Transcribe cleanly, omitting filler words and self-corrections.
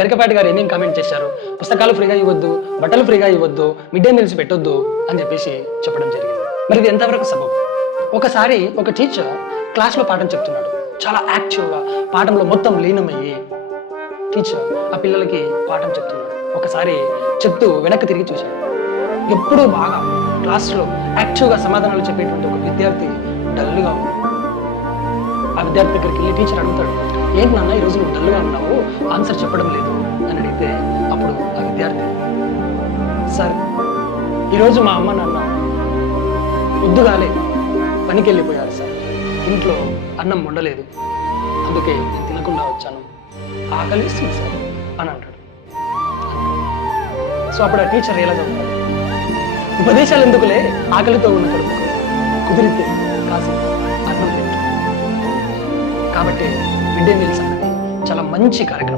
గరికపాటి గారు ఏమేం కామెంట్ చేశారు, పుస్తకాలు ఫ్రీగా ఇవ్వద్దు, బట్టలు ఫ్రీగా ఇవ్వద్దు, మిడ్ డే మీల్స్ పెట్టొద్దు అని చెప్పేసి చెప్పడం జరిగింది. మరి ఇది ఎంతవరకు సబబు? ఒకసారి ఒక టీచర్ క్లాస్లో పాఠం చెప్తున్నాడు, చాలా యాక్టివ్గా పాఠంలో మొత్తం లీనమయ్యి టీచర్ ఆ పిల్లలకి పాఠం చెప్తున్నాడు. ఒకసారి చెప్తూ వెనక్కి తిరిగి చూశాడు. ఎప్పుడూ బాగా క్లాస్లో యాక్టివ్గా సమాధానాలు చెప్పేటువంటి ఒక విద్యార్థి డల్గా ఉన్నాడు. ఆ విద్యార్థి దగ్గరికి వెళ్ళి టీచర్ అడుగుతాడు, ఏంటి నాన్న ఈరోజు నువ్వు డల్గా ఉన్నావు, ఆన్సర్ చెప్పడం లేదు అని అడిగితే అప్పుడు ఆ విద్యార్థి, సార్ ఈరోజు మా అమ్మ నాన్న పొద్దుగాలే పనికి వెళ్ళిపోయారు సార్, ఇంట్లో అన్నం వండలేదు, అందుకే నేను తినకుండా వచ్చాను, ఆకలిస్తుంది సార్ అని అంటాడు. సో అప్పుడు ఆ టీచర్ ఎలా చెప్తాడు, ఉపదేశాలు ఎందుకులే, ఆకలితో ఉన్న కడుపుకు కుదిరితే కాసి అన్నం తింటాడు. కాబట్టి మిడ్ డే మీల్స్ అనేది చాలా మంచి కార్యక్రమం.